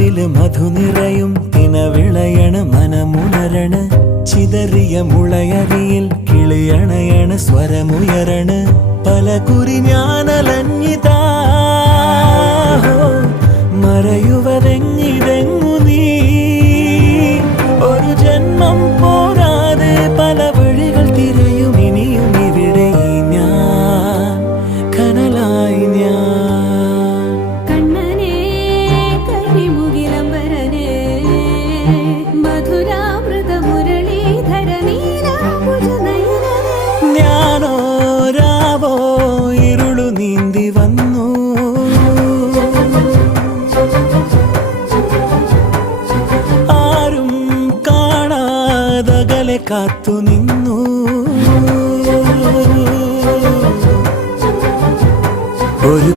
ചുണ്ടില് മധു നിറയും തിനവിളയണ് മനമുണരണ ചിതറിയ മുളയരിയിൽ കിളിയണയണ് സ്വരമുയരണ പല കുറി ഞാനലഞ്ഞിതാ മറയുവതെങ്ങിതെങ്ങു നീ ഒരു ജന്മം പോരാതെ പല വഴികൾ തിരയും ഇനിയും ഇവിടെ ഞാൻ കനലായി ഞാൻ കണ്ണനേ കരിമുകിലംബരനേ മധുരാമൃത മുരളീധര നീലാംബുജനയനനേ ഞാനോ രാവോ ഇരുളു നീന്തി വന്നു ആരും കാണാതകലെ കാത്തു നിന്നു ഒരു